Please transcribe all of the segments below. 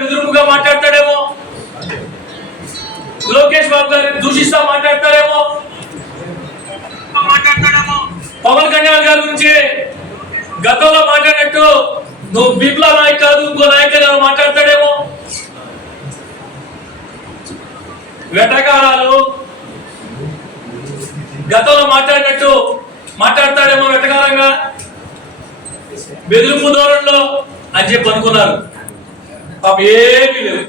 బెదిరింపుగా మాట్లాడతాడేమో? లోకేష్ బాబు గారిని దూషిస్తా మాట్లాడతారేమో మాట్లాడతాడేమో? పవన్ కళ్యాణ్ గారి గురించి గతంలో మాట్లాడినట్టు నువ్వు బిప్లా నాయక్ కాదు ఇంకో నాయక్ మాట్లాడతాడేమో? వెటకారాలు గతంలో మాట్లాడినట్టు మాట్లాడతాడేమో వెటకారంగా? బెదిరింపు ధోరణిలో అని చెప్పి అనుకున్నారు. పాప ఏమీ లేవు.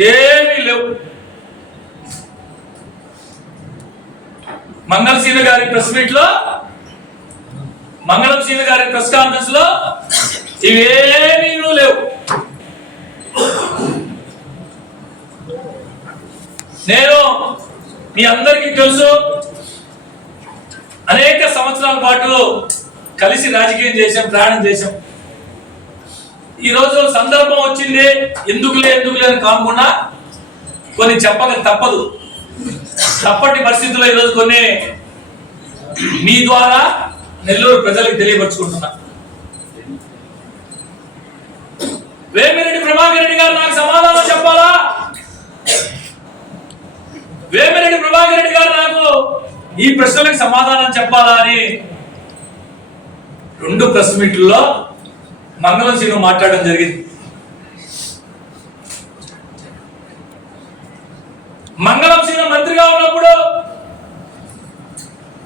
ఏమీ లేవు. మంగళసీన గారి ప్రెస్ మీట్లో మంగళం గారి ప్రెస్ కాన్ఫరెన్స్లో ఇవేమీ లేవు. నేను మీ అందరికీ తెలుసు అనేక సంవత్సరాల పాటు కలిసి రాజకీయం చేసాం ప్రయాణం చేసాం ఈ రోజు సందర్భం వచ్చింది ఎందుకులే ఎందుకులే అని కాకుండా కొన్ని చెప్పక తప్పదు. తప్పటి పరిస్థితుల్లో ఈరోజు కొన్ని మీ ద్వారా నెల్లూరు ప్రజలకు తెలియపరుచుకుంటున్నా. వేమిరెడ్డి ప్రభాకర్ రెడ్డి గారు నాకు సమాధానం చెప్పాలా? వేమిరెడ్డి ప్రభాకర్ రెడ్డి గారు నాకు ఈ ప్రశ్నలకు సమాధానం చెప్పాలా అని రెండు ప్రెస్ మీట్లలో మంగళం శ్రీను మాట్లాడడం జరిగింది. మంగళం శ్రీను మంత్రిగా ఉన్నప్పుడు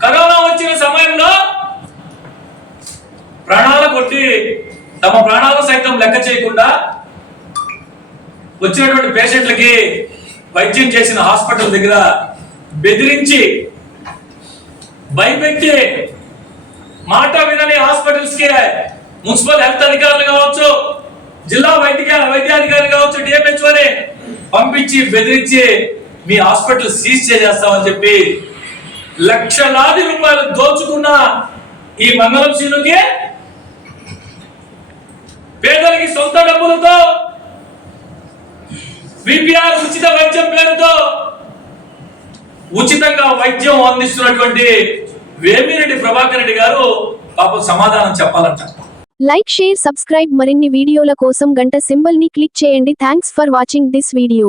కరోనా వచ్చిన సమయంలో ప్రాణాల కొట్టి తమ ప్రాణాలు సైతం లెక్క చేయకుండా వచ్చినటువంటి పేషెంట్లకి వైద్యం చేసిన హాస్పిటల్ దగ్గర బెదిరించి భయపెట్టి మాట వినని హాస్పిటల్స్కి మున్సిపల్ హెల్త్ అధికారులు కావచ్చు జిల్లా వైద్య వైద్యాధికారి కావచ్చు డిఎంహెచ్ అని పంపించి బెదిరించి మీ హాస్పిటల్ సీజ్ చేసేస్తామని చెప్పి లక్షలాది రూపాయలు దోచుకున్న ఈ మంగళం సీనుకి పేదలకి సొంత డబ్బులతో విపిఆర్ ఉచిత వైద్యం పేరుతో ఉచితంగా వైద్యం అందిస్తున్నటువంటి వేమిరెడ్డి ప్రభాకర్ రెడ్డి గారు పాపం సమాధానం చెప్పాలంట. లైక్ షేర్ సబ్స్క్రైబ్ మరిన్ని వీడియోల కోసం గంట సింబల్ని క్లిక్ చేయండి. Thanks for watching this video.